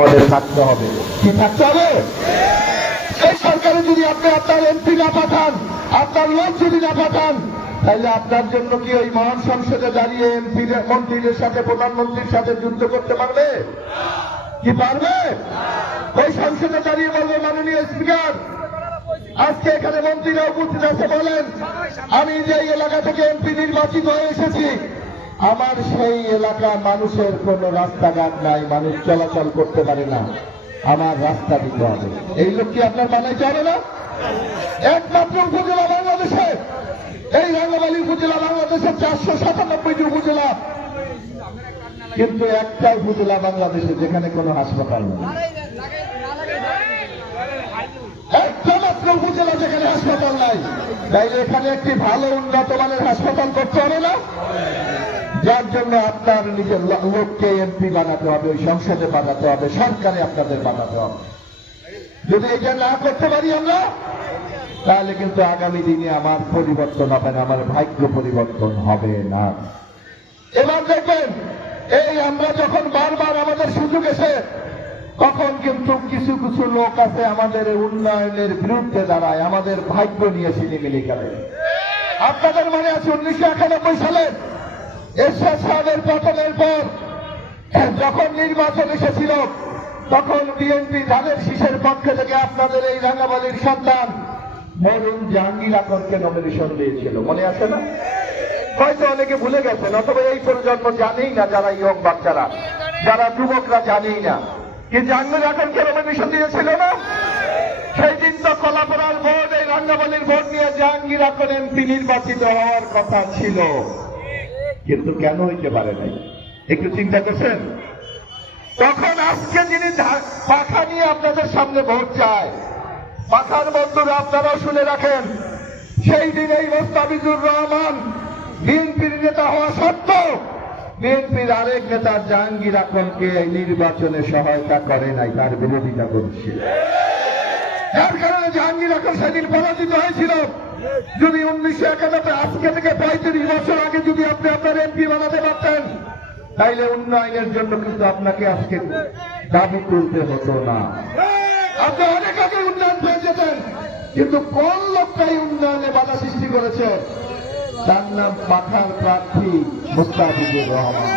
আমাদের থাকতে হবে। কি থাকতে হবে? এই সরকারে যদি আপনি আপনার এমপি না পাঠান, আপনার লোক যদি না পাঠান, তাহলে আপনার জন্য কি ওই মহান সংসদে দাঁড়িয়ে এমপি মন্ত্রীদের সাথে প্রধানমন্ত্রীর সাথে যুদ্ধ করতে পারবে? কি পারবে? ওই সংসদে দাঁড়িয়ে বলবে, মাননীয় স্পিকার, আজকে এখানে মন্ত্রীরা উপস্থিত আছে, বলেন আমি যে এলাকা থেকে এমপি নির্বাচিত হয়ে এসেছি, আমার সেই এলাকা মানুষের কোন রাস্তাঘাট নাই, মানুষ চলাচল করতে পারে না, আমার রাস্তা দিতে হবে। এই লোক কি আপনার বানাইতে হবে না? একমাত্র উপজেলা বাংলাদেশে, এই রাঙ্গামালী উপজেলা বাংলাদেশের 497টি উপজেলা, কিন্তু একটা উপজেলা বাংলাদেশে যেখানে কোনো হাসপাতাল নেই, একটা মাত্র উপজেলা যেখানে হাসপাতাল নাই। তাইলে এখানে একটি ভালো উন্নত মানের হাসপাতাল করতে হবে না? যার জন্য আপনার নিজের লোককে এমপি বানাতে হবে, ওই সংসদে বানাতে হবে, সরকারে আপনাদের বানাতে হবে। যদি এটা না করতে পারি আমরা, তাহলে কিন্তু আগামী দিনে আমার পরিবর্তন হবে না, আমার ভাগ্য পরিবর্তন হবে না। এবার দেখবেন, এই আমরা যখন বারবার আমাদের সুযোগ এসে, তখন কিন্তু কিছু কিছু লোক আছে আমাদের উন্নয়নের বিরুদ্ধে দাঁড়ায়, আমাদের ভাগ্য নিয়ে ছিনিমিনি খেলে। আপনাদের মনে আছে 1991 সালে এরশাদ সাহেবের পতনের পর যখন নির্বাচন এসেছিল, তখন বিএনপি ধানের শীষের পক্ষ থেকে আপনাদের এই রাঙ্গামালীর সন্তান মরুন জাহাঙ্গীর আকরকে নমিনেশন দিয়েছিল, মনে আছে না? হয়তো অনেকে ভুলে গেছেন, অথবা এই প্রজন্ম জানেই না, যারা ইয়ং বাচ্চারা, যারা যুবকরা জানেই না কি জাহাঙ্গীর আকরকে নমিনেশন দিয়েছিল না? সেই দিন তো কলাপাড়ার ভোট, এই রাঙ্গামালীর ভোট নিয়ে জাহাঙ্গীর আকর এমপি নির্বাচিত হওয়ার কথা ছিল, কিন্তু কেন হইতে পারে নাই? একটু চিন্তা করছেন? তখন আজকে যিনি পাখা নিয়ে আপনাদের সামনে ভোট চায়, পাখার বন্ধুরা আপনারাও শুনে রাখেন, সেই দিন এই মোস্তাফিজুর রহমান বিএনপির নেতা হওয়া সত্ত্বেও বিএনপির আরেক নেতা জাহাঙ্গীর আকরকে এই নির্বাচনে সহায়তা করে নাই, তার বিরোধিতা করছে। যার কারণে জাহাঙ্গীর আকর সেদিন পরাজিত হয়েছিল। যদি 1991 আজকে থেকে 35 বছর আগে যদি আপনি আপনার এমপি বানাতে পারতেন, তাইলে উন্নয়নের জন্য কিন্তু আপনাকে আজকে দাবি তুলতে হতো না, আপনি অনেক আগে উন্নয়ন পেয়ে যেতেন। কিন্তু কোন লোকটাই উন্নয়নে বাধা সৃষ্টি করেছে? তার নাম পাখার প্রার্থী মুস্তাফিজুর রহমান।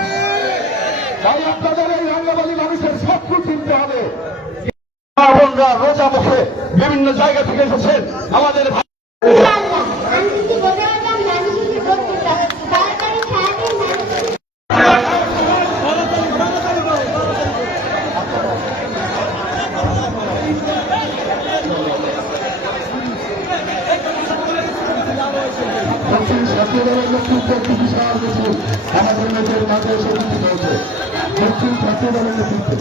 তাই আপনাদের এই রাঙ্গামালী মানুষের শত্রু চিনতে হবে। বোনরা রোজা মুখে বিভিন্ন জায়গা থেকে এসেছেন, আমাদের ছাত্রদলের নেতৃত্বে একটি বিশাল মিছিল আমাদের মেয়েদের মাঝে এসে উপস্থিত হয়েছে। ছাত্রদলের নেতৃত্বে